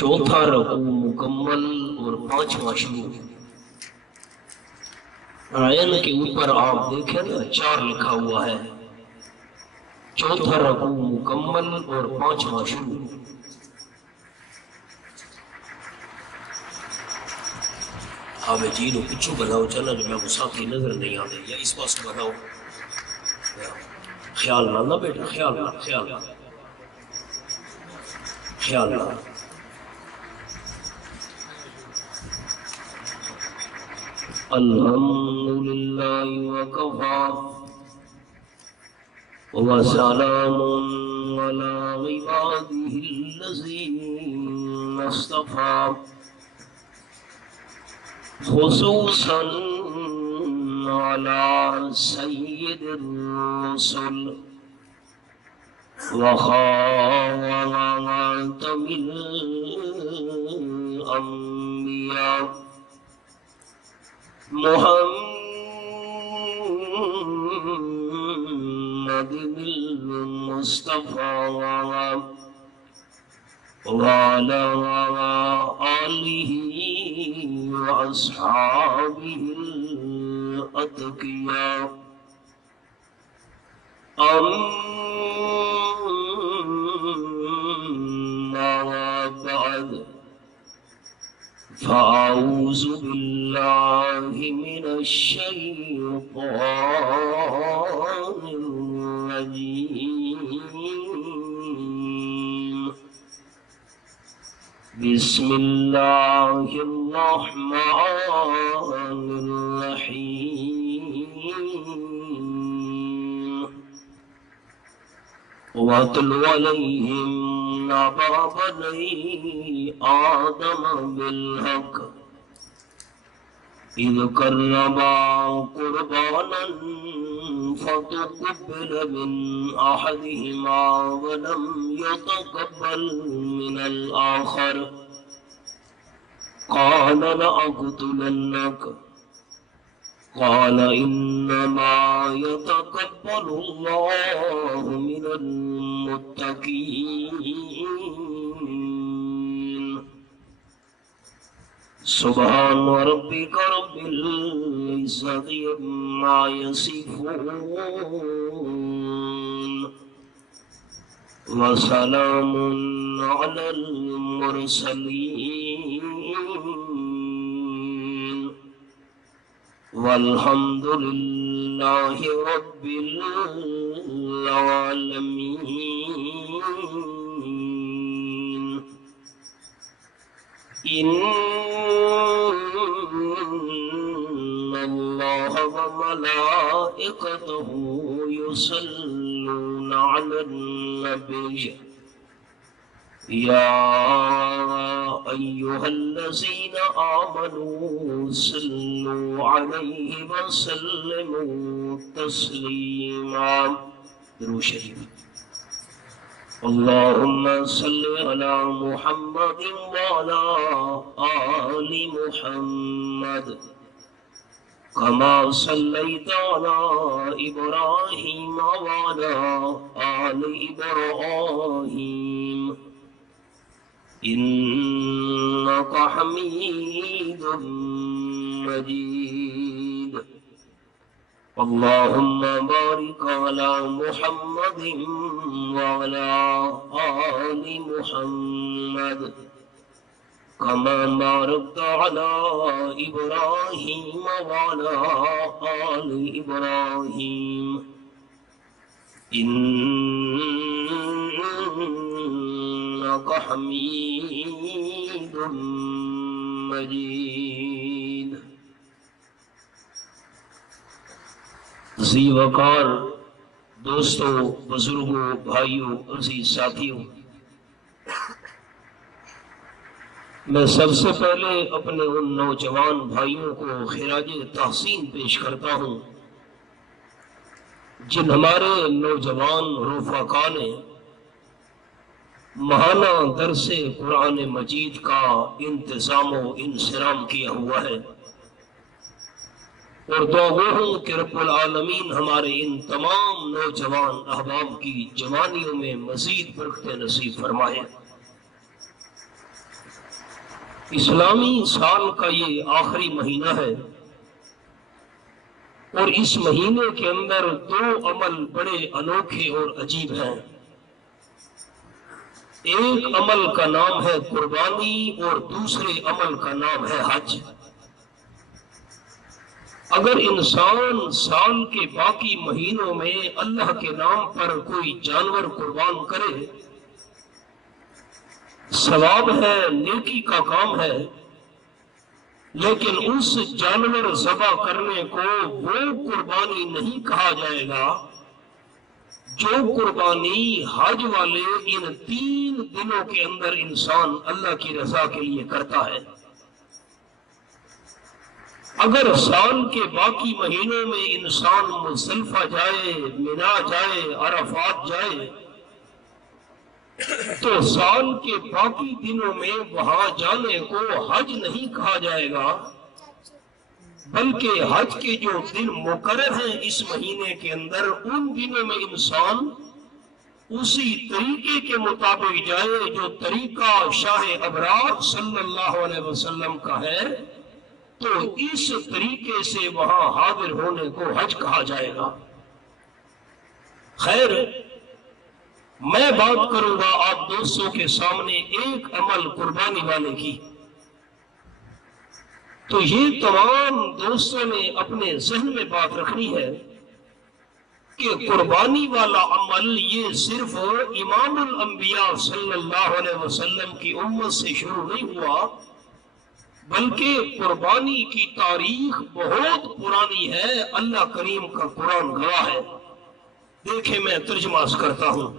چوتھا رکوع مکمل اور پانچواں شروع۔ عین کے اوپر آپ دیکھیں نا 4 لکھا ہوا ہے، چوتھا رکوع مکمل اور پانچواں شروع۔ آوے جینو پچھو بناؤ چلا جو میں مسافی نظر نہیں آتے، یا اس پاس بناؤ، خیال نہ بیٹا، خیال نہ الحمدللہ وکفا وسلام علی عبادہ الذین اصطفی خصوصا علی سید الرسل وخاتم الانبیاء محمد المصطفى وعلى آله وأصحابه الأتقياء أما بعد فأعوذ بالله من الشيطان الرجيم بسم الله الرحمن الرحيم واتل عليهم نبأ بني آدم بالحق إذ قربا قربانا فتقبل من أحدهما ولم يتقبل من الآخر قال لأقتلنك قال إنما يتقبل الله من المتقين سبحان ربك رب العزة عما يصفون وسلام على المرسلين والحمد لله رب العالمين إن الله وملائكته يصلون على النبي يا أيها الذين آمنوا صلوا عليه وسلموا تسليما درود شریف اللهم صل على محمد وعلى آل محمد كما صليت على إبراهيم وعلى آل إبراهيم إنك حميد مجيد اللهم بارك على محمد وعلى آل محمد كما باركت على إبراهيم وعلى آل إبراهيم إنك حميد مجيد ذی وقار دوستوں، بزرگوں، بھائیوں، عزیز ساتھیوں، میں سب سے پہلے اپنے ان نوجوان بھائیوں کو خراج تحسین پیش کرتا ہوں جن ہمارے نوجوان رفقا نے ماہانہ درس قرآن مجید کا انتظام و انصرام کیا ہوا ہے، اور دعا ہوں کہ رب العالمین ہمارے ان تمام نوجوان احباب کی جوانیوں میں مزید برکت نصیب فرمائے۔ اسلامی سال کا یہ آخری مہینہ ہے اور اس مہینے کے اندر دو عمل بڑے انوکھے اور عجیب ہیں۔ ایک عمل کا نام ہے قربانی اور دوسرے عمل کا نام ہے حج۔ اگر انسان سال کے باقی مہینوں میں اللہ کے نام پر کوئی جانور قربان کرے، ثواب ہے، نیکی کا کام ہے، لیکن اس جانور ذبح کرنے کو وہ قربانی نہیں کہا جائے گا جو قربانی حج والے ان 3 دنوں کے اندر انسان اللہ کی رضا کے لیے کرتا ہے۔ اگر سال کے باقی مہینوں میں انسان مزدلفہ جائے، مینا جائے، عرفات جائے، تو سال کے باقی دنوں میں وہاں جانے کو حج نہیں کہا جائے گا، بلکہ حج کے جو دن مقرر ہیں اس مہینے کے اندر، ان دنوں میں انسان اسی طریقے کے مطابق جائے جو طریقہ شاہ ابرار صلی اللہ علیہ وسلم کا ہے، تو اس طریقے سے وہاں حاضر ہونے کو حج کہا جائے گا۔ خیر، میں بات کروں گا آپ دوستوں کے سامنے ایک عمل قربانی والے کی۔ تو یہ تمام دوستوں نے اپنے ذہن میں بات رکھنی ہے کہ قربانی والا عمل یہ صرف امام الانبیاء صلی اللہ علیہ وسلم کی امت سے شروع نہیں ہوا، بلکہ قربانی کی تاریخ بہت پرانی ہے۔ اللہ کریم کا قرآن گواہ ہے۔ دیکھیں، میں ترجمہ کرتا ہوں۔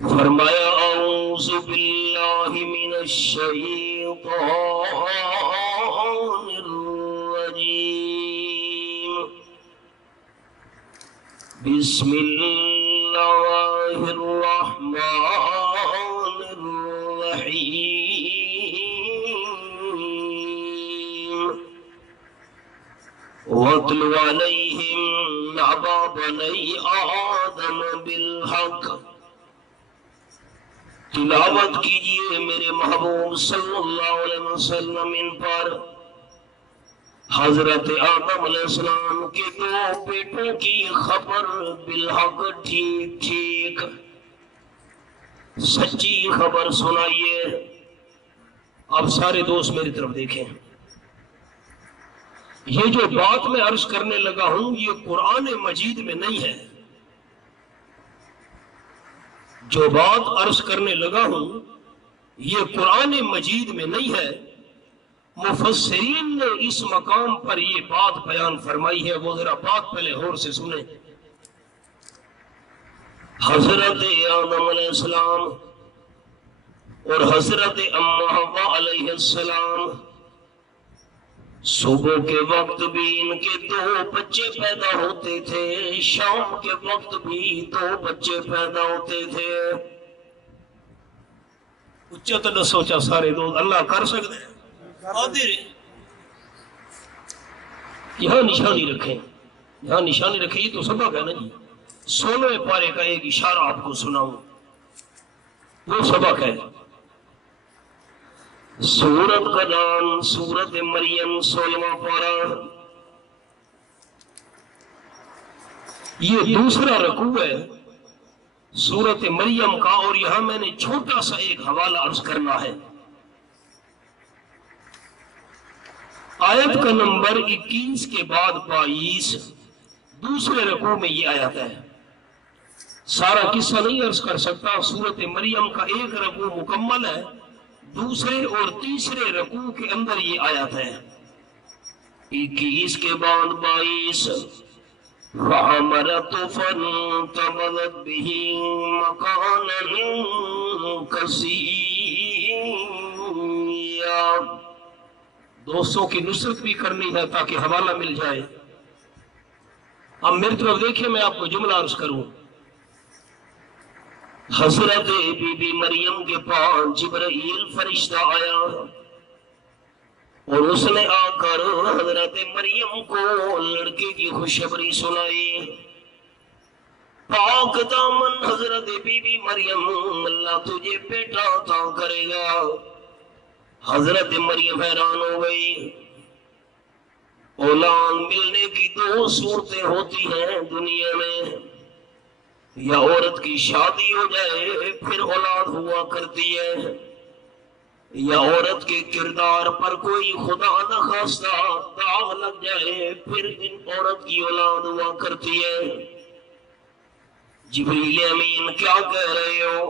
فرمایا اعوذ باللہ من الشیطان الرجیم، بسم اللہ الرحمن الرحیم، وَاتْلُ عَلَيْهِمْ نَبَأَ بَنِي آدَمَ بِالْحَقِّ۔ تلاوت کیجئے میرے محبوب صلی اللہ علیہ وسلم ان پر حضرت آدم علیہ السلام کے 2 بیٹوں کی خبر، بالحق، ٹھیک ٹھیک سچی خبر سنائیے۔ اب سارے دوست میری طرف دیکھیں، یہ جو بات میں عرض کرنے لگا ہوں یہ قرآن مجید میں نہیں ہے۔ جو بات عرض کرنے لگا ہوں یہ قرآن مجید میں نہیں ہے۔ مفسرین نے اس مقام پر یہ بات بیان فرمائی ہے، وہ ذرا بات پہلے غور سے سنیں۔ حضرت آدم علیہ السلام اور حضرت اما حوا علیہ السلام، صبح کے وقت بھی ان کے 2 بچے پیدا ہوتے تھے، شام کے وقت بھی 2 بچے پیدا ہوتے تھے۔ اچھا تو نہ سوچا سارے لوگ اللہ کر سکتے ہیں، قادر ہے۔ یہاں نشانی رکھیں، یہاں نشانی رکھیں، یہ تو سبق ہے نا جی۔ 16ویں پارے کا ایک اشارہ آپ کو سناؤں، وہ سبق ہے۔ سورت کا نام سورت مریم، 16واں پارہ، یہ دوسرا رکوع ہے سورت مریم کا، اور یہاں میں نے چھوٹا سا ایک حوالہ عرض کرنا ہے۔ آیت کا نمبر 21 کے بعد 22، دوسرے رکوع میں یہ آیت ہے۔ سارا قصہ نہیں عرض کر سکتا، سورت مریم کا ایک رکوع مکمل ہے، دوسرے اور تیسرے رکوع کے اندر یہ آیت ہے۔ 21 کے بعد 22، فَحَمَلَتْهُ فَانْتَبَذَتْ بِهِ مَكَانًا قَصِيًّا۔ دوستوں کی نصرت بھی کرنی ہے تاکہ حوالہ مل جائے۔ اب میری طرف دیکھیں، میں آپ کو جملہ عرض کروں۔ حضرت بی بی مریم کے پاس جبرائیل فرشتہ آیا اور اس نے آ کر حضرت مریم کو لڑکے کی خوشخبری سنائی۔ پاک دامن حضرت بی بی مریم، اللہ تجھے بیٹا عطا کرے گا۔ حضرت مریم حیران ہو گئی. اولاد ملنے کی دو صورتیں ہوتی ہیں دنیا میں، یا عورت کی شادی ہو جائے پھر اولاد ہوا کرتی ہے، یا عورت کے کردار پر کوئی خدا نخواستہ داغ لگ جائے پھر ان عورت کی اولاد ہوا کرتی ہے. جبریل امین کیا کہہ رہے ہو؟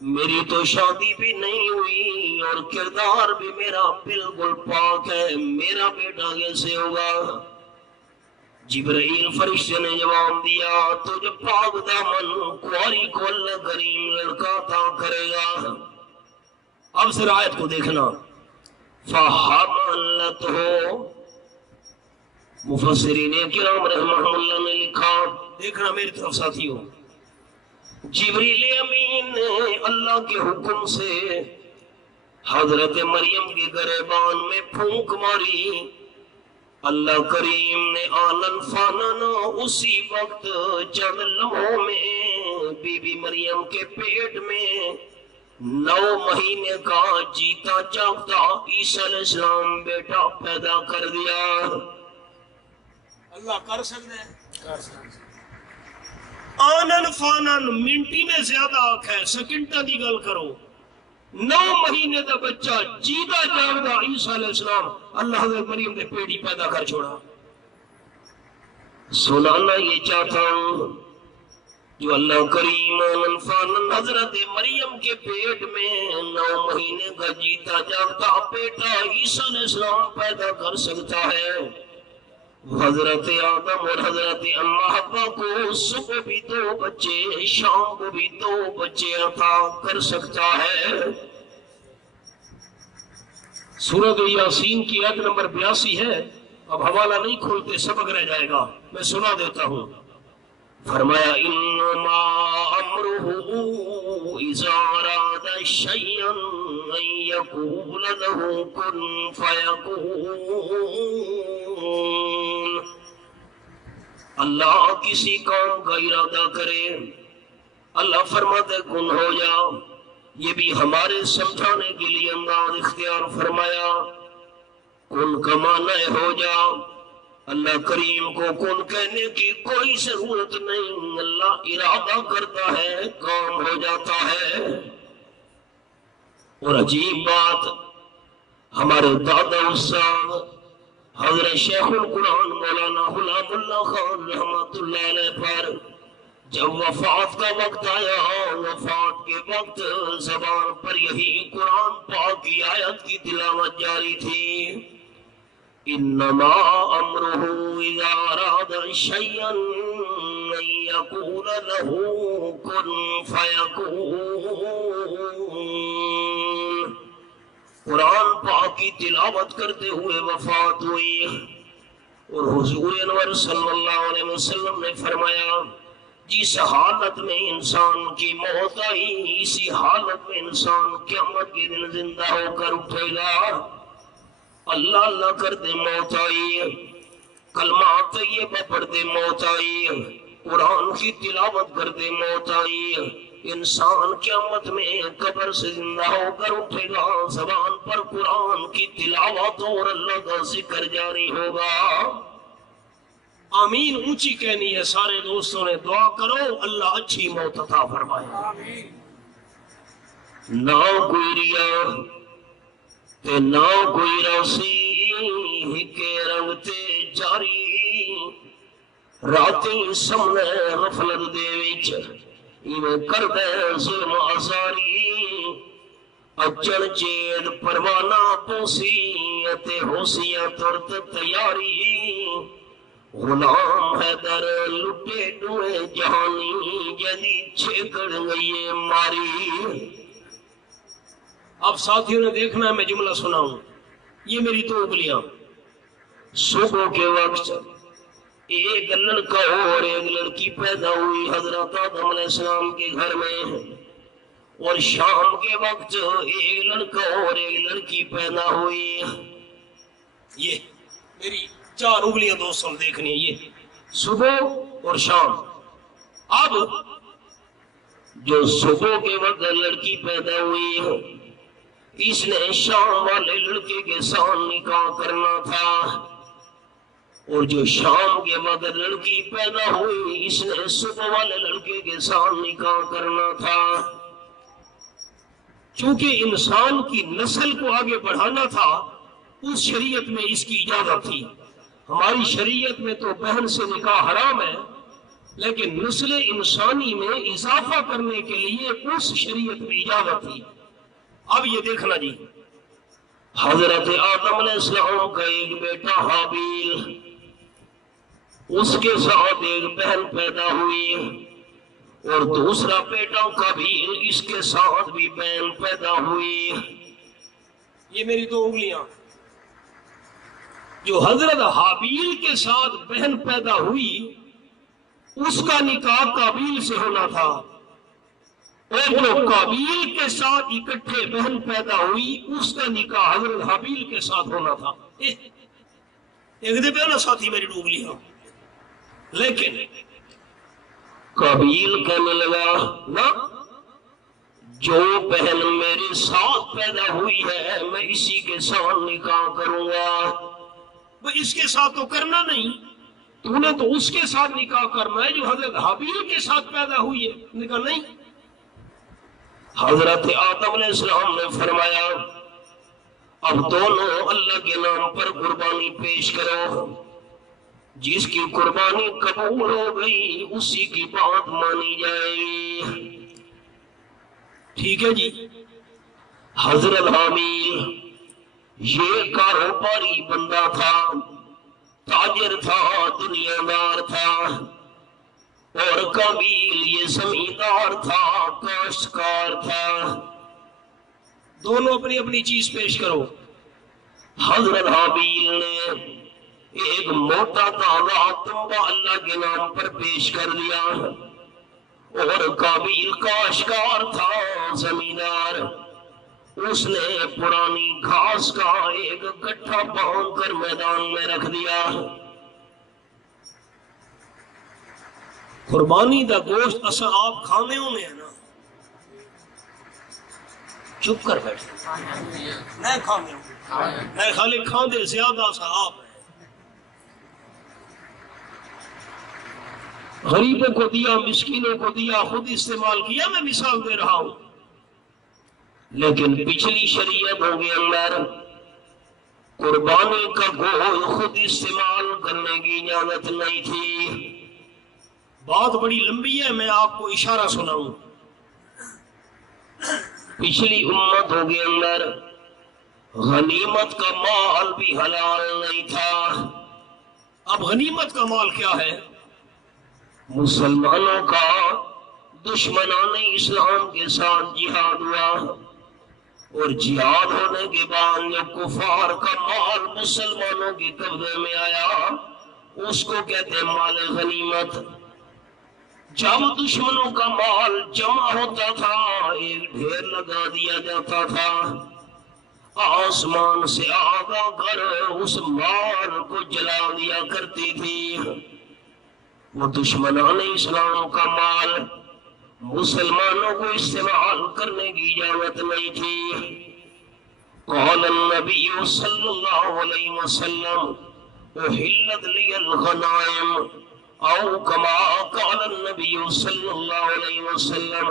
میری تو شادی بھی نہیں ہوئی اور کردار بھی میرا بالکل پاک ہے، میرا بیٹا کیسے ہوگا؟ جبرائیل فرشتے نے جواب دیا تو جب پاک دامن کواری کو اللہ کریم لڑکا عطا کرے گا. اب ذرا آیت کو دیکھنا. فَحَمَلَتْهُ، مفسرین کرام رحمہ اللہ نے لکھا، دیکھنا میری طرف ساتھیوں، جبریل امین نے اللہ کے حکم سے حضرت مریم کے گریبان میں پھونک ماری. اللہ کریم نے آنن فانن اسی وقت چند لمحوں میں بی بی مریم کے پیٹ میں 9 مہینے کا جیتا جاگتا عیسیٰ علیہ السلام بیٹا پیدا کر دیا. اللہ کر سکتے ہیں. آنن فانن منٹی میں زیادہ آنکھ ہے، سیکنڈ دی گل کرو. 9 مہینے دا بچہ جیتا جاگتا عیسیٰ علیہ السلام اللہ حضرت مریم دے پیڑی پیدا کر چھوڑا. سنانا یہ چاہتا ہوں جو اللہ کریم آنن فانن حضرت مریم کے پیٹ میں 9 مہینے کا جیتا جاگتا بیٹا عیسیٰ علیہ السلام پیدا کر سکتا ہے، حضرت آدم اور حضرت اما حوا کو صبح بھی 2 بچے شام کو بھی 2 بچے عطا کر سکتا ہے. سورۃ یاسین کی آیت نمبر 82 ہے. اب حوالہ نہیں کھولتے، سبق رہ جائے گا، میں سنا دیتا ہوں. فرمایا انما امرہ اذا اراد شیئا ان یقول له کن فیکون. اللہ کسی کام کا ارادہ کرے، اللہ فرماتے کن ہو جا. یہ بھی ہمارے سمجھانے کے لیے انداز اختیار فرمایا. کن کا معنی ہو جا. اللہ کریم کو کن کہنے کی کوئی ضرورت نہیں، اللہ ارادہ کرتا ہے کام ہو جاتا ہے. اور عجیب بات، ہمارے دادا استاد حضرت شیخ القرآن مولانا غلام اللہ خان رحمۃ اللہ علیہ پر جب وفات کا وقت آیا، وفات کے وقت زبان پر یہی قرآن پاک کی آیت کی تلاوت جاری تھی. انما امرہ اذا اراد شیئا ان یقول له کن فیکون. قرآن پاک کی تلاوت کرتے ہوئے وفات ہوئی اور حضور انور صلی اللہ علیہ وسلم نے فرمایا جس حالت میں انسان کی موت آئی اسی حالت میں انسان قیامت کے دن زندہ ہو کر اٹھے گا. اللہ اللہ کرتے موت آئی، کلمہ طیبہ پڑھتے موت آئی، قرآن کی تلاوت کرتے موت آئی. انسان قیامت میں قبر سے زندہ ہو کر اٹھے گا، زبان پر قرآن کی تلاوت اور اللہ کا ذکر جاری ہوگا. آمین اونچی کہنی ہے. سارے دوستوں نے دعا کرو اللہ اچھی موت عطا فرمائے. نہ کوئی ریا تے نہ کوئی راسی کے رنگ تے جاری، راتی سمنے غفلت دے وچ ایویں کردے ظلم آزاری. اچن چید پروانہ پوسی اتے ہوسیاں ترت تیاری. غلام حیدر لٹے ڈوئے جہانی جدی چھکڑ گئی ماری. اب ساتھیوں نے دیکھنا ہے میں جملہ سناؤں، یہ میری تو اگلیاں. صبح کے وقت ایک لڑکا اور ایک لڑکی پیدا ہوئی حضرت آدم علیہ السلام کے گھر میں، اور شام کے وقت ایک لڑکا اور ایک لڑکی پیدا ہوئی. یہ میری 4 انگلیاں دوستوں دیکھنی ہے، یہ صبح اور شام. اب جو صبح کے وقت لڑکی پیدا ہوئی اس نے شام والے لڑکے کے ساتھ نکاح کرنا تھا، اور جو شام کے وقت لڑکی پیدا ہوئی اس نے صبح والے لڑکے کے ساتھ نکاح کرنا تھا۔ چونکہ انسان کی نسل کو آگے بڑھانا تھا، اس شریعت میں اس کی اجازت تھی۔ ہماری شریعت میں تو بہن سے نکاح حرام ہے، لیکن نسل انسانی میں اضافہ کرنے کے لیے اس شریعت میں اجازت تھی۔ اب یہ دیکھنا جی، حضرت آدم علیہ السلام کا ایک بیٹا حابیل، اس کے ساتھ ایک بہن پیدا ہوئی، اور دوسرا بیٹا قابیل، اس کے ساتھ بھی بہن پیدا ہوئی۔ یہ میری دو انگلیاں، جو حضرت حابیل کے ساتھ بہن پیدا ہوئی اس کا نکاح قابیل سے ہونا تھا، اور جو قابیل کے ساتھ اکٹھے بہن پیدا ہوئی اس کا نکاح حضرت حابیل کے ساتھ ہونا تھا۔ ایک دے پہ نا ساتھی میری انگلیاں، لیکن قابیل کہنے لگا نا، جو بہن میرے ساتھ پیدا ہوئی ہے میں اسی کے ساتھ نکاح کروں گا۔ وہ اس کے ساتھ تو کرنا نہیں، تو نے تو اس کے ساتھ نکاح کرنا ہے جو حضرت حابیل کے ساتھ پیدا ہوئی ہے۔ نکاح نہیں۔ حضرت آدم علیہ السلام نے فرمایا اب دونوں اللہ کے نام پر قربانی پیش کرو، جس کی قربانی قبول ہو گئی اسی کی بات مانی جائے گی۔ ٹھیک ہے جی۔ حضرت حابیل یہ کاروباری بندہ تھا، تاجر تھا، دنیا دار تھا، اور قابیل یہ زمیندار تھا، کاشتکار تھا۔ دونوں اپنی اپنی چیز پیش کرو۔ حضرت حابیل نے ایک موٹا تازہ تنبا اللہ کے نام پر پیش کر دیا، اور قابیل کاشتکار تھا، زمیندار، اس نے پرانی گھاس کا ایک گٹھا باندھ کر میدان میں رکھ دیا۔ قربانی دا گوشت اصل آپ کھانے ہونے ہیں نا، چپ کر بیٹھے میں کھانے ہوں، میں خالی کھاندے زیادہ سا آپ ہیں۔ غریبوں کو دیا، مسکینوں کو دیا، خود استعمال کیا، میں مثال دے رہا ہوں۔ لیکن پچھلی شریعتوں کے اندر قربانی کا گوشت خود استعمال کرنے کی اجازت نہیں تھی۔ بات بڑی لمبی ہے، میں آپ کو اشارہ سناؤں۔ پچھلی امتوں کے اندر غنیمت کا مال بھی حلال نہیں تھا۔ اب غنیمت کا مال کیا ہے؟ مسلمانوں کا دشمنان اسلام کے ساتھ جہاد ہوا، اور جہاد ہونے کے بعد جو کفار کا مال مسلمانوں کے قبضے میں آیا اس کو کہتے ہیں مال غنیمت۔ جب دشمنوں کا مال جمع ہوتا تھا ایک ڈھیر لگا دیا جاتا تھا، آسمان سے آگ آ کر اس مال کو جلا دیا کرتی تھی۔ وہ دشمنان اسلام کا مال مسلمانوں کو استعمال کرنے کی اجازت نہیں تھی۔ قال النبی صلی اللہ علیہ وسلم احلت لی الغنائم، او کما قال النبی صلی اللہ علیہ وسلم،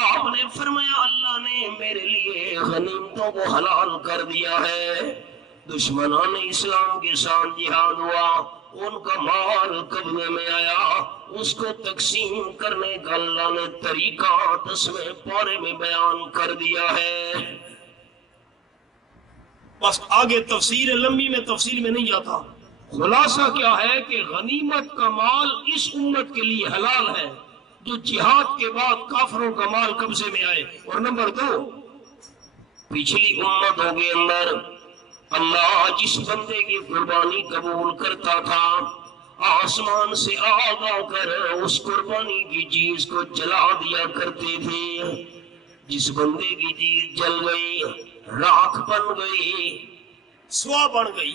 آپ نے فرمایا اللہ نے میرے لیے غنیمتوں کو حلال کر دیا ہے۔ دشمنان اسلام کے ساتھ جہاد ہوا، ان کا مال قبضے میں آیا، اس کو تقسیم کرنے کا اللہ نے طریقہ 10ویں پارے میں بیان کر دیا ہے۔ بس آگے تفسیر لمبی میں تفصیل میں نہیں جاتا، خلاصہ کیا ہے کہ غنیمت کا مال اس امت کے لیے حلال ہے جو جہاد کے بعد کافروں کا مال قبضے میں آئے۔ اور نمبر 2، پچھلی امتوں کے اندر اللہ جس بندے کی قربانی قبول کرتا تھا آسمان سے آگ آ کر اس قربانی کی چیز کو جلا دیا کرتے تھے۔ جس بندے کی چیز جل گئی، راکھ بن گئی، سوا بن گئی،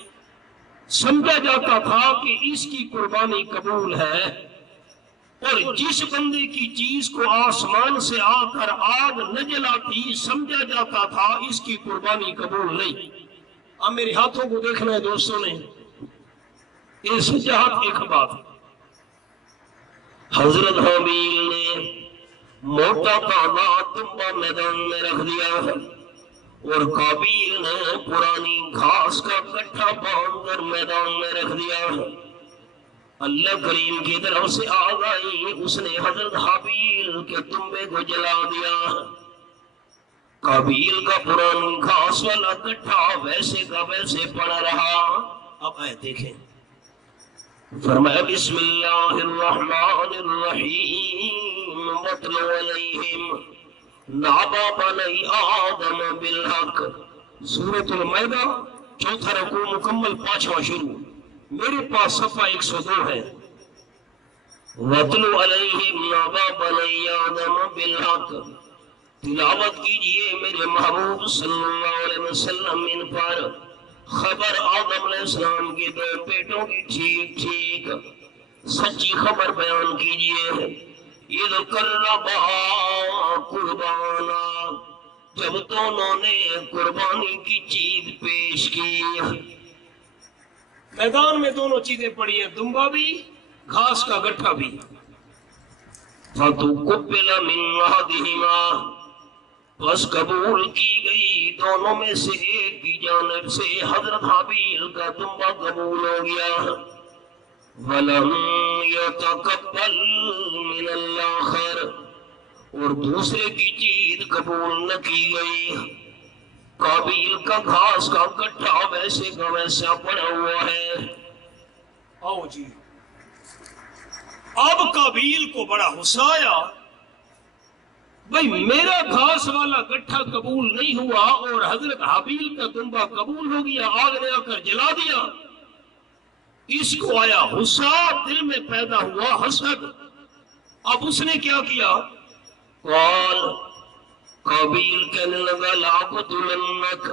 سمجھا جاتا تھا کہ اس کی قربانی قبول ہے۔ اور جس بندے کی چیز کو آسمان سے آ کر آگ نہ جلاتی سمجھا جاتا تھا اس کی قربانی قبول نہیں۔ اب میرے ہاتھوں کو دیکھنا ہے دوستوں نے، اس جہت ایک بات، حضرت حابیل نے موٹا تازہ تنبا میدان میں رکھ دیا اور قابیل نے پرانی گھاس کا گٹھا باندھ کر میدان میں رکھ دیا۔ اللہ کریم کی طرف سے آگ آئی، اس نے حضرت حابیل کے تنبے کو جلا دیا۔ قابیل کا پرانی گھاس والا گٹھا ویسے کا ویسے پڑا رہا۔ اب آئے دیکھیں، فرمایا بسم اللہ الرحمن الرحیم وَاتْلُ عَلَيْهِمْ نَبَأَ بَنِي آدَمَ بِالْحَقِّ، سورۃ المائدہ چوتھا رکوع مکمل پانچواں شروع، میرے پاس صفحہ 102 ہے۔ وَاتْلُ عَلَيْهِمْ نَبَأَ بَنِي آدَمَ بِالْحَقِّ، تلاوت کیجئے میرے محبوب صلی اللہ علیہ وسلم ان پر خبر آدم علیہ السلام کے دو بیٹوں کی ٹھیک ٹھیک سچی خبر بیان کیجئے۔ اِذْ قَرَّبَا قُرْبَانًا، جب دونوں نے قربانی کی چیز پیش کی۔ میدان میں دونوں چیزیں پڑی ہیں، دمبا بھی گھاس کا گٹھا بھی۔ فَتُقُبِّلَ مِنْ أَحَدِهِمَا، بس قبول کی گئی دونوں میں سے ایک کی جانب سے، حضرت حابیل کا دمبا قبول ہو گیا۔ وَلَمْ يَتَقَبَّلْ مِنَ الْآخَرِ، اور دوسرے کی چیز قبول نہ کی گئی۔ قابیل کا گھاس کا گٹھا ویسے کا ویسا پڑا ہوا ہے۔ آؤ جی، اب قابیل کو بڑا غصہ آیا، بھئی میرا گھاس والا گٹھا قبول نہیں ہوا اور حضرت حابیل کا دمبا قبول ہو گیا، آگ نے آ کر جلا دیا۔ اس کو آیا غصہ، دل میں پیدا ہوا حسد۔ اب اس نے کیا کیا؟ قال، قابیل کہنے لگا لَأَقْتُلَنَّكَ،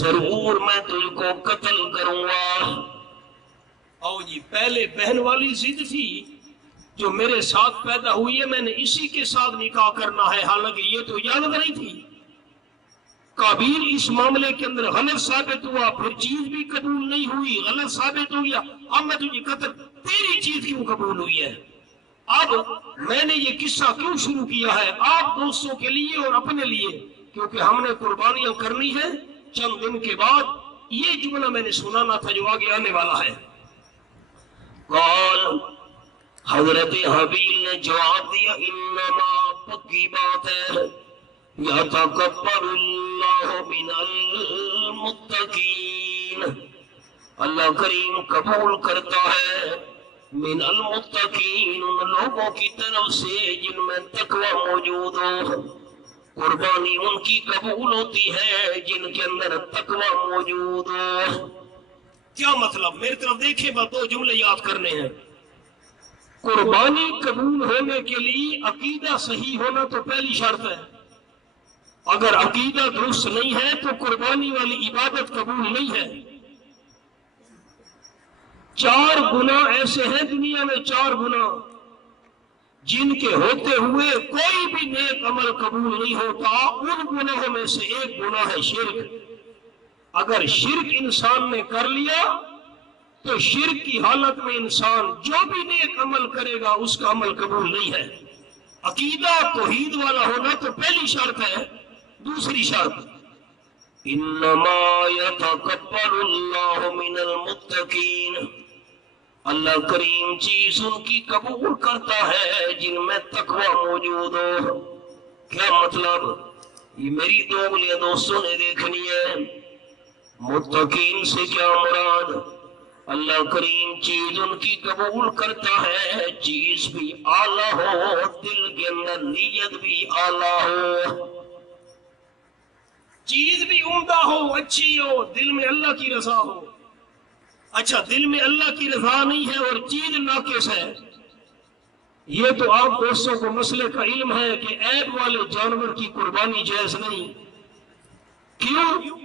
ضرور میں تجھ کو قتل کروں گا۔ آؤ جی، پہلے بہن والی ضد تھی جو میرے ساتھ پیدا ہوئی ہے، میں نے اسی کے ساتھ نکاح کرنا ہے، حالانکہ یہ تو اجازت نہیں تھی۔ قابیل اس معاملے کے اندر غلط ثابت ہوا، پھر چیز بھی قبول نہیں ہوئی، غلط ثابت ہو گیا۔ اب میں تجھے قتل، تیری چیز کیوں قبول ہوئی ہے؟ اب میں نے یہ قصہ کیوں شروع کیا ہے؟ آپ دوستوں کے لیے اور اپنے لیے، کیونکہ ہم نے قربانیاں کرنی ہیں چند دن کے بعد۔ یہ جملہ میں نے سنانا تھا جو آگے آنے والا ہے۔ قال، حضرت حابیل نے جواب دیا انما، پکی بات ہے، یتقبل اللہ من المتقین، اللہ کریم قبول کرتا ہے من المتقین، ان لوگوں کی طرف سے جن میں تقوی موجود ہو۔ قربانی ان کی قبول ہوتی ہے جن کے اندر تقوی موجود ہو۔ کیا مطلب؟ میری طرف دیکھیں، بس دو جملے یاد کرنے ہیں۔ قربانی قبول ہونے کے لیے عقیدہ صحیح ہونا تو پہلی شرط ہے۔ اگر عقیدہ درست نہیں ہے تو قربانی والی عبادت قبول نہیں ہے۔ 4 گناہ ایسے ہیں دنیا میں، 4 گناہ جن کے ہوتے ہوئے کوئی بھی نیک عمل قبول نہیں ہوتا۔ ان گناہوں میں سے ایک گناہ ہے شرک۔ اگر شرک انسان نے کر لیا تو شرک کی حالت میں انسان جو بھی نیک عمل کرے گا اس کا عمل قبول نہیں ہے۔ عقیدہ توحید والا ہونا تو پہلی شرط ہے۔ دوسری شرط، انما یتقبل اللہ من المتقین، اللہ کریم چیز ان کی قبول کرتا ہے جن میں تقوی موجود ہو۔ کیا مطلب؟ یہ میری دو انگلیاں دوستوں نے دیکھنی ہے۔ متقین سے کیا مراد؟ اللہ کریم چیز ان کی قبول کرتا ہے، چیز بھی اعلیٰ ہو، دل کے اندر نیت بھی اعلیٰ ہو، چیز بھی عمدہ ہو، اچھی ہو، دل میں اللہ کی رضا ہو۔ اچھا، دل میں اللہ کی رضا نہیں ہے اور چیز ناقص ہے، یہ تو آپ دوستوں کو مسئلے کا علم ہے کہ عیب والے جانور کی قربانی جائز نہیں۔ کیوں؟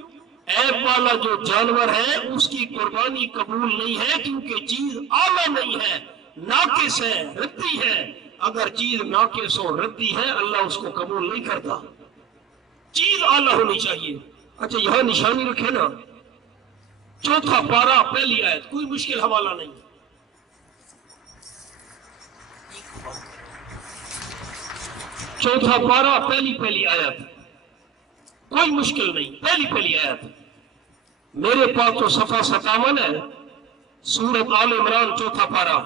عیب والا جو جانور ہے اس کی قربانی قبول نہیں ہے کیونکہ چیز اعلیٰ نہیں ہے۔ ناقص ہے، ردی ہے. اگر چیز ناقص ہو، ردی ہے، اللہ اس کو قبول نہیں کرتا. چیز اعلیٰ ہونی چاہیے. اچھا یہاں نشانی رکھے نا، چوتھا پارہ پہلی آیت، کوئی مشکل حوالہ نہیں. چوتھا پارہ پہلی آیت، کوئی مشکل نہیں، پہلی آیت. میرے پاس تو صفحہ 57 ہے، سورۃ آل عمران چوتھا پارہ.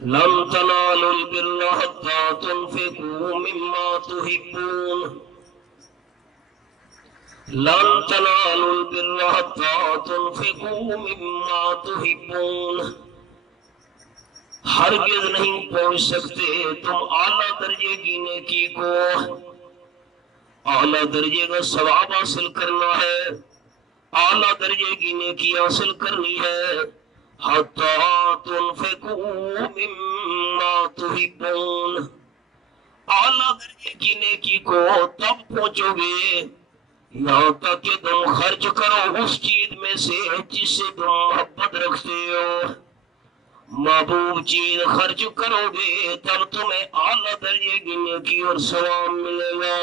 لن تنالوا البر حتى تنفقوا مما تحبون. لن تنالوا البر حتى تنفقوا مما تحبون. ہرگز نہیں پہنچ سکتے تم اعلیٰ درجے کی نیکی کو. اعلیٰ درجے کا ثواب حاصل کرنا ہے، اعلیٰ درجے کی نیکی حاصل کرنی ہے. حَتَّى تُنْفِقُوا مِمَّا تُحِبُّونَ. اعلیٰ درجے کی نیکی کو تب پہنچو گے یہاں تک کہ تم خرچ کرو اس چیز میں سے جس سے تم محبت رکھتے ہو. محبوب چیز خرچ کرو گے تب تمہیں اعلیٰ درجے کی نیکی اور ثواب ملے گا.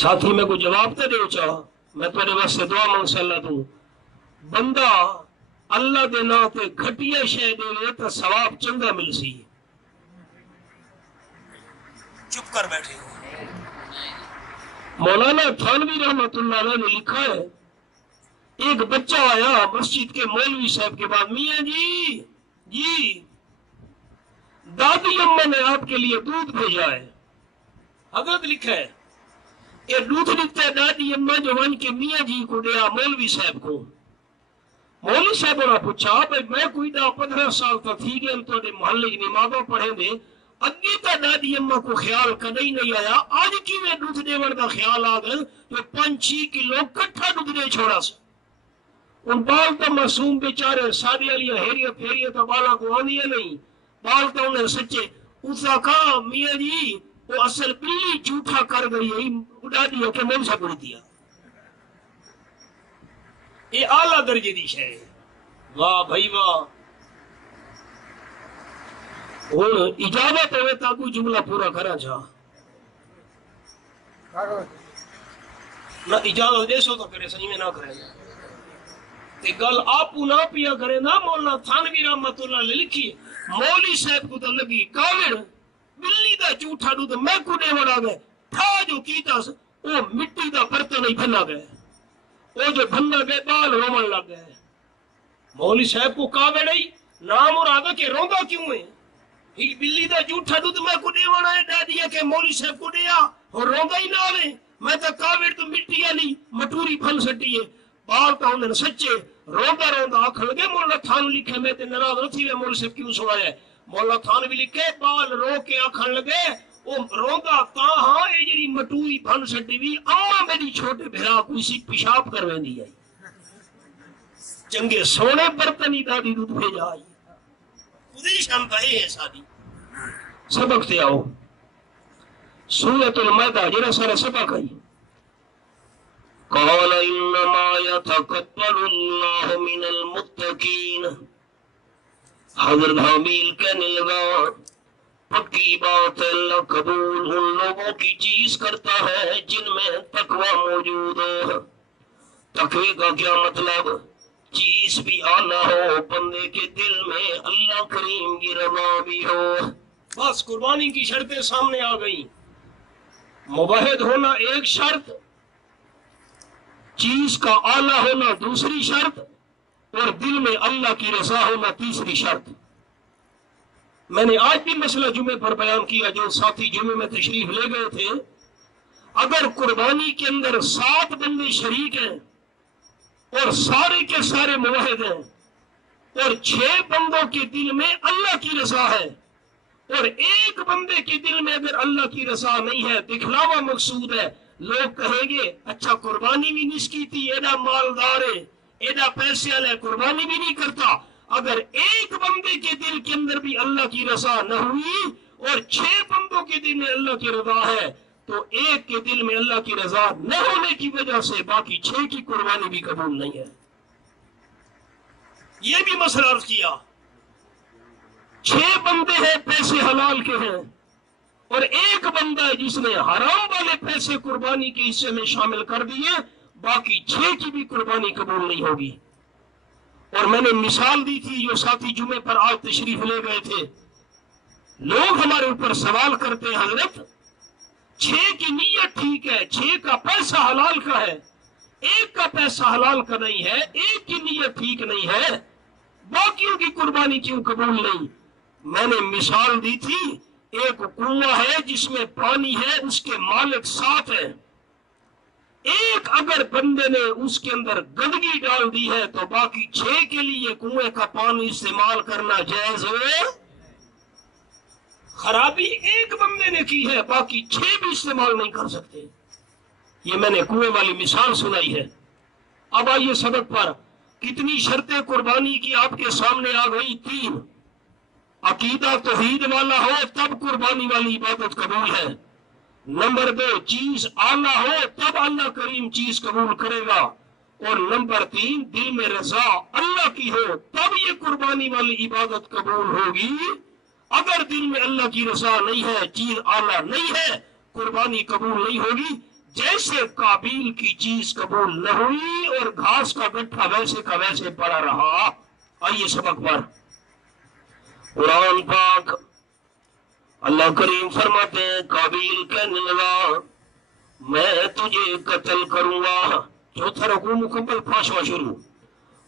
ساتھی میں کوئی جواب تو دے چاہ، میں تیرے واسطے دعا مانگ سلا دوں. بندہ اللہ دے نا تے گھٹیا شے دے تو ثواب چنگا مل سی. چپ کر بیٹھے ہو. مولانا تھانوی رحمت اللہ علیہ نے لکھا ہے، ایک بچہ آیا مسجد کے مولوی صاحب کے بعد، میاں جی دادی اماں نے آپ کے لیے دودھ بھیجا ہے. حضرت لکھا ہے یہ دودھ لکھتا ہے دادی اماں جو ون کے میاں جی کو دیا مولوی صاحب کو. مولوی صاحب نے پوچھا بھائی میں کوئی 15 سال تک تھی گئے تو محلے کی نمازوں پڑھے دے اگے تا دادی اماں کو خیال کدی نہیں آیا، آج کی میں دودھ دیون کا خیال آ گئے تو 5-6 کلو کٹھا دودھ دے چھوڑا سا. ان بال تو معصوم بیچارے سادی والی ہیریت بالا کو آنی ہے نہیں، بال تو انہیں سچے. اس کا کہا میاں جی وہ اصل بلی جھوٹا کر گئی ہے اڑا دیا کہ مول سا بڑھ دیا. یہ اعلیٰ درجے دی شے. واہ بھائی واہ. ہوں اجازت ہوئے تا کوئی جملہ پورا کرا جا نہ اجازت دے سو تو کرے سنی میں نہ کرے تے گل آپ نہ پیا کرے نا. مولانا تھانوی رحمت اللہ علیہ لکھی مولوی صاحب کو تو لگی کاوڑ بلی دا جھوٹا دودھ میں کو دے وڑا گئے تھا جو کیتا وہ مٹی دا برتن نہیں بھنا گئے، وہ جو بھنا گئے بال رومن لگ گئے. مولوی صاحب کو کاوڑ ہی نام اور آگا کہ روندا کیوں ہے؟ ہی بلی دا جھوٹا دودھ میں کو دے وڑا ہے دا دیا کہ مولوی صاحب کو دیا اور روندا ہی نہ آوے. میں تو کاوڑ تو مٹی والی مٹوری پھن سٹی ہے بال تو انہیں سچے روندا آکھ لگے. مولانا تھان لکھے میں تے ناراض نہ تھی مولوی صاحب کیوں سنایا ہے. مولانا تھان بھی لکھے بال رو کے آکھن لگے وہ روندا تا ہاں اے جڑی مٹوری پھن سٹی وی اما میری چھوٹے بھرا کوئی سی پیشاب کرویندی ہے چنگے سونے برتن ہی دادی دودھ بھیجا آئی. خودی شانتا ہے سادی. سبق تے آؤ سورۃ المائدہ جڑا سارا سبق ہے. قال انما يتقبل الله من المتقين. حضرت حمیل کہنے لگا پکی بات ہے اللہ قبول ان لوگوں کی چیز کرتا ہے جن میں تقوی موجود ہو. تقوی کا کیا مطلب؟ چیز بھی اعلیٰ ہو، بندے کے دل میں اللہ کریم کی رضا بھی ہو. بس قربانی کی شرطیں سامنے آ گئی. مباہد ہونا ایک شرط، چیز کا اعلیٰ ہونا دوسری شرط، اور دل میں اللہ کی رضا ہونا تیسری شرط. میں نے آج بھی مسئلہ جمعے پر بیان کیا، جو ساتھی جمعے میں تشریف لے گئے تھے. اگر قربانی کے اندر 7 بندے شریک ہیں اور سارے کے سارے موحد ہیں اور 6 بندوں کے دل میں اللہ کی رضا ہے اور ایک بندے کے دل میں اگر اللہ کی رضا نہیں ہے، دکھلاوا مقصود ہے، لوگ کہیں گے اچھا قربانی بھی نہیں کی تھی، ایڈا مالدار ہے، ایڈا پیسے والا ہے، قربانی بھی نہیں کرتا. اگر ایک بندے کے دل کے اندر بھی اللہ کی رضا نہ ہوئی اور 6 بندوں کے دل میں اللہ کی رضا ہے تو ایک کے دل میں اللہ کی رضا نہ ہونے کی وجہ سے باقی 6 کی قربانی بھی قبول نہیں ہے. یہ بھی مسئلہ عرض کیا. 6 بندے ہیں پیسے حلال کے ہیں اور ایک بندہ ہے جس نے حرام والے پیسے قربانی کے حصے میں شامل کر دیے، باقی 6 کی بھی قربانی قبول نہیں ہوگی. اور میں نے مثال دی تھی، جو ساتھی جمعے پر آج تشریف لے گئے تھے، لوگ ہمارے اوپر سوال کرتے ہیں حضرت 6 کی نیت ٹھیک ہے، 6 کا پیسہ حلال کا ہے، ایک کا پیسہ حلال کا نہیں ہے، ایک کی نیت ٹھیک نہیں ہے، باقیوں کی قربانی کیوں قبول نہیں؟ میں نے مثال دی تھی، ایک کنواں ہے جس میں پانی ہے، اس کے مالک 7 ہیں. ایک اگر بندے نے اس کے اندر گندگی ڈال دی ہے تو باقی 6 کے لیے کنویں کا پانی استعمال کرنا جائز ہے؟ خرابی ایک بندے نے کی ہے، باقی 6 بھی استعمال نہیں کر سکتے. یہ میں نے کنویں والی مثال سنائی ہے. اب آئیے سبق پر. کتنی شرطیں قربانی کی آپ کے سامنے آ گئی؟ 3. عقیدہ توحید والا ہو تب قربانی والی عبادت قبول ہے. نمبر 2 چیز اعلیٰ ہو تب اللہ کریم چیز قبول کرے گا. اور نمبر 3 دل میں رضا اللہ کی ہو تب یہ قربانی والی عبادت قبول ہوگی. اگر دل میں اللہ کی رضا نہیں ہے، چیز اعلیٰ نہیں ہے، قربانی قبول نہیں ہوگی. جیسے قابیل کی چیز قبول نہ ہوئی اور گھاس کا گٹھا ویسے کا ویسے پڑا رہا. آئیے سبق پر. قرآن پاک اللہ کریم فرماتے ہیں قابیل کہنے لگا میں تجھے قتل کروں گا. چوتھا رکوع مکمل، 5واں شروع.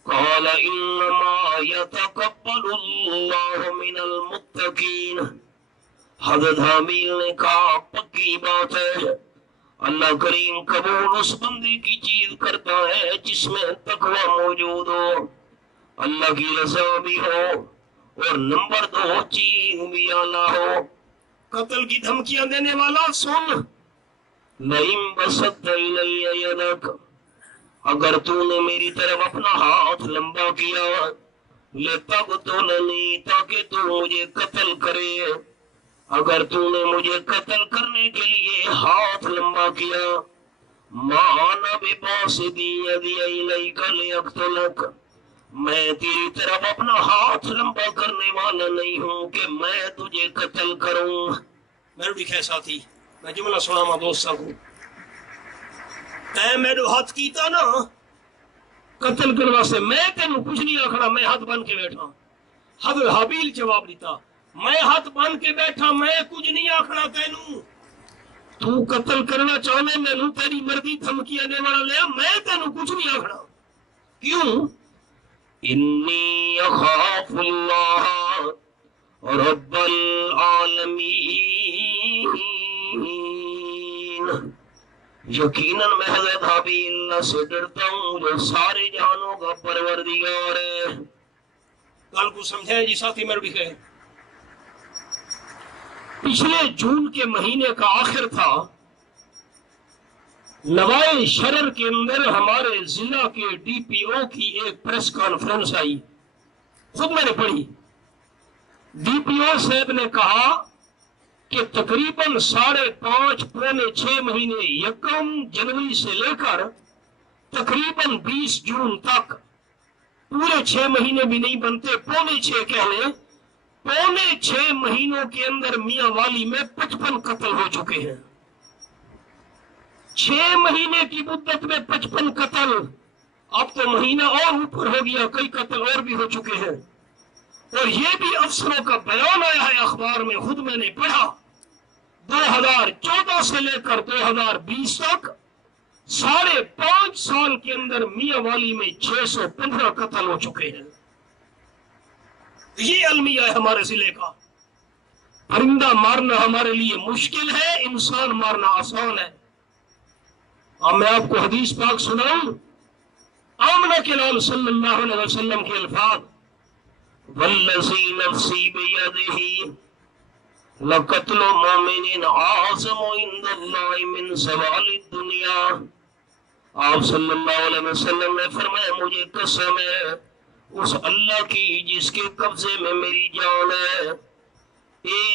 قال انما يتقبل اللہ من المتقین. حضرت حابیل نے کہا پکی بات ہے، اللہ کریم قبول اس بندے کی چیز کرتا ہے جس میں تقوی موجود ہو، اللہ کی رضا بھی ہو، اور نمبر 2 چیز بھی اعلیٰ ہو. قتل کی دھمکیاں دینے والا سن. لئن بسطت الی یدک، اگر تو نے میری طرف اپنا ہاتھ لمبا کیا، لتقتلنی، تاکہ تو مجھے قتل کرے، اگر تو نے مجھے قتل کرنے کے لیے ہاتھ لمبا کیا، ما انا بباسط یدی الیک لیقتلک، میں تیری طرف اپنا ہاتھ لمبا کرنے والا نہیں ہوں کہ میں تجھے قتل کروں. میرے لکھے ساتھی میں جملہ سناما دوستوں کو، تے میرے ہاتھ کیتا نا قتل کرنے واسطے، میں تینوں کچھ نہیں آکھنا، میں ہاتھ بن کے بیٹھا. حضرت حابیل جواب دیتا میں ہاتھ بن کے بیٹھا، میں کچھ نہیں آکھنا تینوں، تو قتل کرنا چاہنے میں تیری مرضی دھمکیاں دینے والا لیا، میں تینوں کچھ نہیں آکھنا. کیوں؟ انی اخاف اللہ رب العالمین، یقیناً میں حضرت حابیل اللہ سے ڈرتا ہوں جو سارے جہانوں کا پروردگار ہے. کل کو سمجھائے جی ساتھی میرے بھی کہے. پچھلے جون کے مہینے کا آخر تھا، نوائے شرر کے اندر ہمارے ضلع کے ڈی پی او کی ایک پریس کانفرنس آئی، خود میں نے پڑھی. ڈی پی او صاحب نے کہا کہ تقریباً 5.5 پونے 6 مہینے 1 جنوری سے لے کر تقریباً 20 جون تک، پورے 6 مہینے بھی نہیں بنتے، پونے 6 کہہ لیں، پونے 6 مہینوں کے اندر میاں والی میں 55 قتل ہو چکے ہیں. 6 مہینے کی مدت میں 55 قتل. اب تو مہینہ اور اوپر ہو گیا، کئی قتل اور بھی ہو چکے ہیں. اور یہ بھی افسروں کا بیان آیا ہے اخبار میں، خود میں نے پڑھا. 2014 سے لے کر 2020 تک 5.5 سال کے اندر میاں والی میں 615 قتل ہو چکے ہیں. یہ المیہ ہے ہمارے ضلع کا. پرندہ مارنا ہمارے لیے مشکل ہے، انسان مارنا آسان ہے. اب میں آپ کو حدیث پاک سناؤں. آمنہ کے لال صلی اللہ علیہ وسلم کے الفاظ، والذی نفسی بیدہ لقتل مومن اعظم عند اللہ من زوال الدنیا. آپ صلی اللہ علیہ وسلم نے فرمایا مجھے قسم ہے اس اللہ کی جس کے قبضے میں میری جان ہے،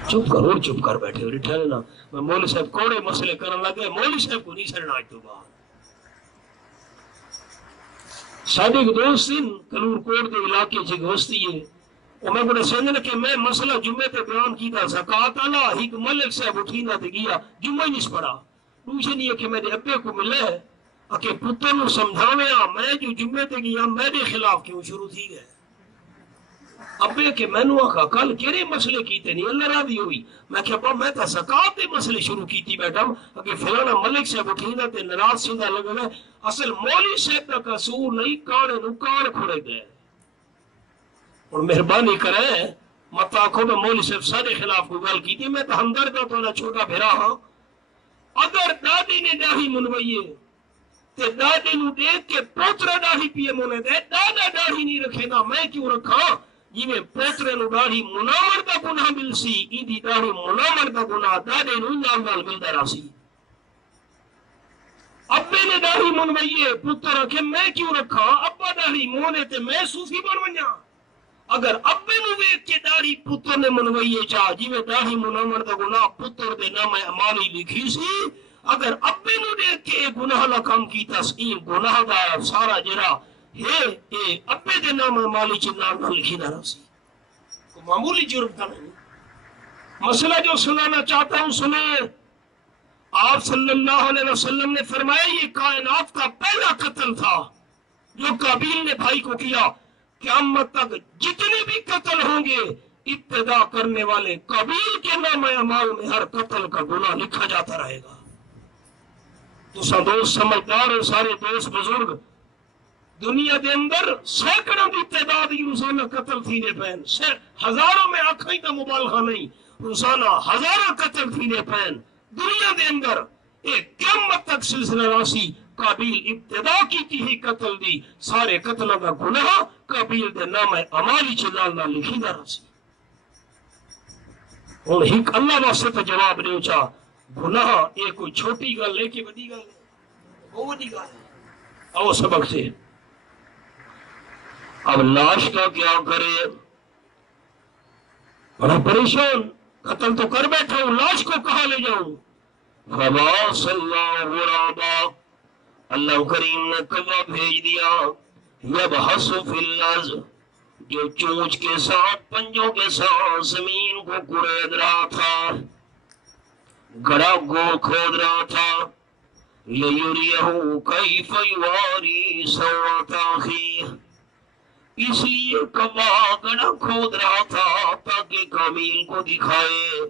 چپ کر اور چپ کر بیٹھے ہو ٹھہرنا میں مولوی صاحب کوڑے مسئلے کرنے لگے مولوی صاحب کو نہیں چھڑنا آج تو بعد ساڈے ایک دوست سن کلور کوٹ کے علاقے چ گوستی ہے اور میں بڑے سمجھنا کہ میں مسئلہ جمعے تے بیان کیتا زکات والا ایک ملک صاحب اٹھینا تے گیا جمعہ ہی نہیں پڑھا پوچھے نہیں ہے کہ میرے ابے کو ملے ہے کہ پتر نو سمجھاویا میں جو جمعے تے گیا میرے خلاف کیوں شروع تھی گئے ابے کہ میں نے آخا کل کیڑے مسئلے کیتے نہیں اللہ راضی ہوئی میں کہ ابا میں تو زکات دے مسئلے شروع کیتی بیٹھا کہ فلانا ملک صاحب اٹھینا تے ناراض سیدھا لگا اصل مولوی صاحب کا قصور نہیں کانے نو کان کھڑے گئے اور مہربانی کریں مت آخو میں مولوی صاحب سارے خلاف کوئی گل کی میں تو ہمدرد ہوں تو چھوٹا بھرا ہاں اگر دادی نے داڑھی منوائیے تے دادی نو دیکھ کے پوترا داڑھی پیے مونے دے دادا داڑھی نہیں رکھے گا میں کیوں رکھا جی میں پوترے نو داڑھی منامر دا گناہ مل سی ایدی داڑھی منامر دا گناہ دادے نو نال نال ملدا رہا سی ابے نے داڑھی منوائیے پتر کہ میں کیوں رکھا ابا داڑھی مونے تے میں صوفی بن ونجا اگر ابے نو ویکھ کے داڑھی پتر نے منوائیے چاہ جی میں داڑھی منامر دا گناہ پتر دے نام امالی لکھی سی اگر ابے نو دیکھ کے گناہ لا کام کیتا سی گناہ دا سارا جرا اے ابے دے نام امالی چنان نہ لکھی نہ رہا سی کوئی معمولی جرم کا نہیں مسئلہ جو سنانا چاہتا ہوں سنیں آپ صلی اللہ علیہ وسلم نے فرمایا یہ کائنات کا پہلا قتل تھا جو قابیل نے بھائی کو کیا قیامت تک جتنے بھی قتل ہوں گے ابتدا کرنے والے قابیل کے نام اعمال میں ہر قتل کا گناہ لکھا جاتا رہے گا تو دوست سمجھدار اور سارے دوست بزرگ دنیا دے اندر سینکڑوں کی تعداد روزانہ قتل تھی نے پہن ہزاروں میں آنکھیں تو مبالغہ نہیں روزانہ ہزاروں قتل تھی نے پہن دنیا دے اندر ایک قیامت تک سلسلہ راسی قابیل ابتدا کی ہی قتل دی سارے قتلوں کا گناہ قابیل دے نام امالی چلال نہ لکھی دا راسی اور ہک اللہ واسطے تو جواب نہیں چاہ گناہ ایک کوئی چھوٹی گل لے کے بڑی گل وہ بڑی گل او سبق سے اب لاش کا کیا کرے بڑا پریشان قتل تو کر بیٹھا ہوں لاش کو کہاں لے جاؤں فبعث اللہ غرابا اللہ کریم نے کوا بھیج دیا یبحث فی الارض جو چونچ کے ساتھ پنجوں کے ساتھ زمین کو کڑید رہا تھا گڑا گو کھود رہا تھا لیریہو کیف یواری سوات اخیہ اس لیے کوا گڑا کھود رہا تھا تاکہ قابیل کو دکھائے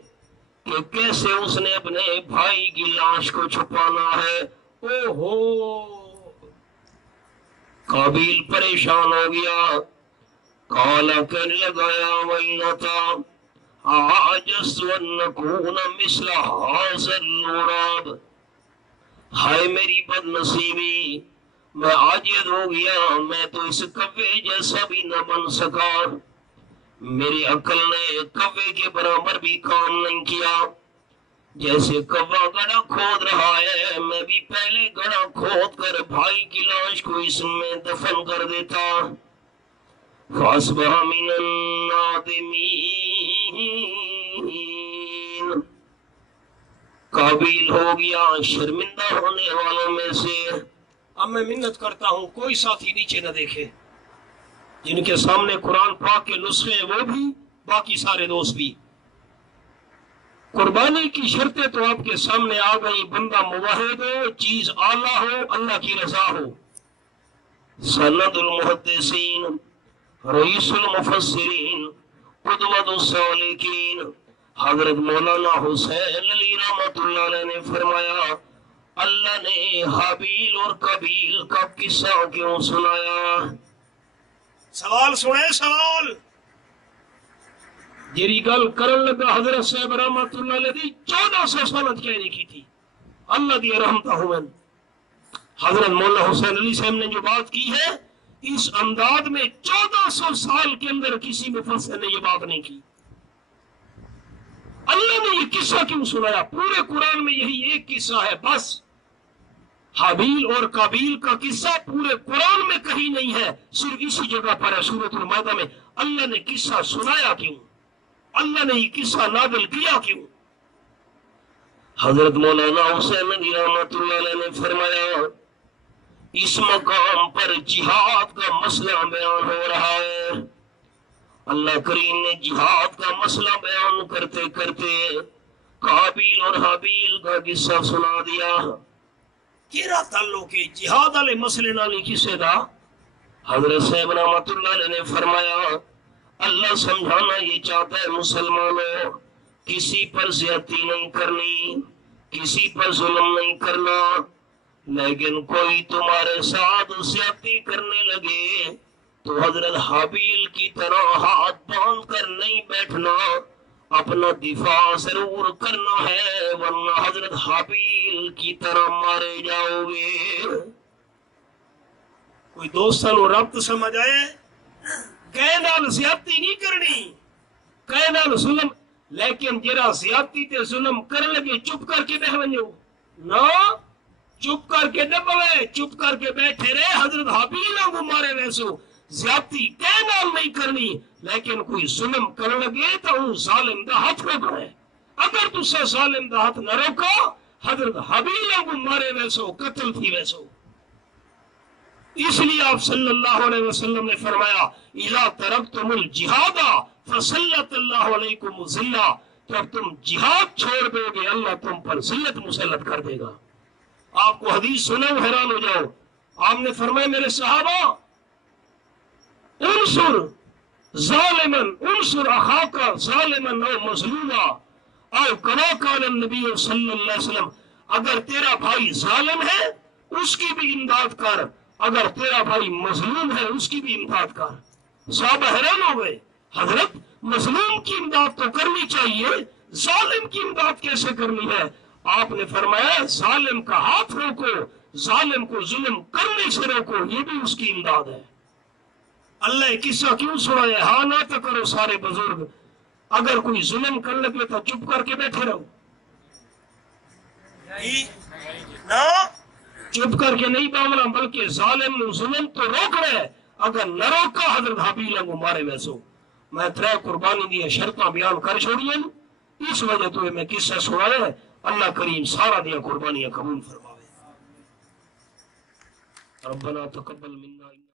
کہ کیسے اس نے اپنے بھائی کی لاش کو چھپانا ہے او ہو قابیل پریشان ہو گیا کالا کہنے لگایا وینتا عجزت ان نکون مثل هذا الغراب ہائے میری بد نصیبی میں عاجز ہو گیا میں تو اس کوے جیسا بھی نہ بن سکا میری عقل نے کوے کے برابر بھی کام نہیں کیا جیسے کوا گڑا کھود رہا ہے میں بھی پہلے گڑا کھود کر بھائی کی لاش کو اس میں دفن کر دیتا فَأَصْبَحَ مِنَ النَّادِمِينَ قابیل ہو گیا شرمندہ ہونے والوں میں سے اب میں منت کرتا ہوں کوئی ساتھی نیچے نہ دیکھے جن کے سامنے قرآن پاک کے نسخے ہیں وہ بھی باقی سارے دوست بھی قربانی کی شرطیں تو آپ کے سامنے آ گئی بندہ موحد ہو چیز اعلیٰ ہو اللہ کی رضا ہو سند المحدثین رئیس المفسرین قدوۃ السالکین حضرت مولانا حسین علی رحمت اللہ علیہ نے فرمایا اللہ نے حابیل اور قابیل کا قصہ کیوں سنایا سوال سنے سوال جیری گل کرن لگا حضرت صاحب رحمت اللہ علیہ دی 1400 سالت کہنے کی تھی اللہ دی رحمتہ ہوئے حضرت مولانا حسین علی صاحب نے جو بات کی ہے اس انداز میں 1400 سال کے اندر کسی مفسر نے یہ بات نہیں کی اللہ نے یہ قصہ کیوں سنایا پورے قرآن میں یہی ایک قصہ ہے بس حابیل اور قابیل کا قصہ پورے قرآن میں کہیں نہیں ہے صرف اسی جگہ پر ہے سورۃ المائدہ میں اللہ نے قصہ سنایا کیوں اللہ نے یہ قصہ نازل کیا کیوں؟ حضرت مولانا حسین علی رحمۃ اللہ علیہ نے فرمایا اس مقام پر جہاد کا مسئلہ بیان ہو رہا ہے۔ اللہ کریم نے جہاد کا مسئلہ بیان کرتے کرتے قابیل اور حابیل کا قصہ سنا دیا۔ کیرا تعلق ہے جہاد والے مسئلے نالی کسے دا؟ حضرت صاحب رحمۃ اللہ علیہ نے فرمایا اللہ سمجھانا یہ چاہتا ہے مسلمانوں کسی پر زیادتی نہیں کرنی، کسی پر ظلم نہیں کرنا، لیکن کوئی تمہارے ساتھ زیادتی کرنے لگے تو حضرت حابیل کی طرح ہاتھ باندھ کر نہیں بیٹھنا، اپنا دفاع ضرور کرنا ہے ورنہ حضرت حابیل کی طرح مارے جاؤ گے۔ کوئی دوستان و ربط سمجھ آئے؟ کہے نال زیادتی نہیں کرنی، کہے نال ظلم، لیکن جرا زیادتی تے ظلم کر لگے چپ کر کے بہ ونجو نا، چپ کر کے نہ بوے، چپ کر کے بیٹھے رہے حضرت حابیل کو مارے ویسو۔ زیادتی کہے نال نہیں کرنی، لیکن کوئی ظلم کر لگے تو ان ظالم دا ہاتھ روکنا ہے۔ اگر تسا ظالم دا ہاتھ نہ روکا حضرت حابیل کو مارے ویسو، قتل تھی ویسو۔ اس لیے آپ صلی اللہ علیہ وسلم نے فرمایا اذا ترکتم الجہاد فسلط اللہ علیکم الذلہ، جب تم جہاد چھوڑ دو گے اللہ تم پر ذلت مسلط کر دے گا۔ آپ کو حدیث سنو حیران ہو جاؤ، آپ نے فرمایا میرے صحابہ انصر ظالما انصر اخاک ظالما او مظلوما او کما قال النبی صلی اللہ علیہ وسلم، اگر تیرا بھائی ظالم ہے اس کی بھی امداد کر، اگر تیرا بھائی مظلوم ہے اس کی بھی امداد کر۔ صحابہ حیران ہو گئے حضرت مظلوم کی امداد تو کرنی چاہیے، ظالم کی امداد کیسے کرنی ہے؟ آپ نے فرمایا ظالم کا ہاتھ روکو، ظالم کو ظلم کرنے سے روکو، یہ بھی اس کی امداد ہے۔ اللہ قصہ کیوں سنائے؟ ہاں نہ تو کرو سارے بزرگ، اگر کوئی ظلم کر لگے تو چپ کر کے بیٹھے رہو، چپ کر کے نہیں باولا، بلکہ ظالم ظلم تو روک رہے، اگر نہ روکا حضرت حابیل کو مارے ویسو۔ میں ترے قربانی دی شرطاں بیان کر چھوڑی ہیں، اس وجہ تو میں قصہ سنایا ہے۔ اللہ کریم سارا دیا قربانیاں قبول فرماوے۔ ربنا تقبل منا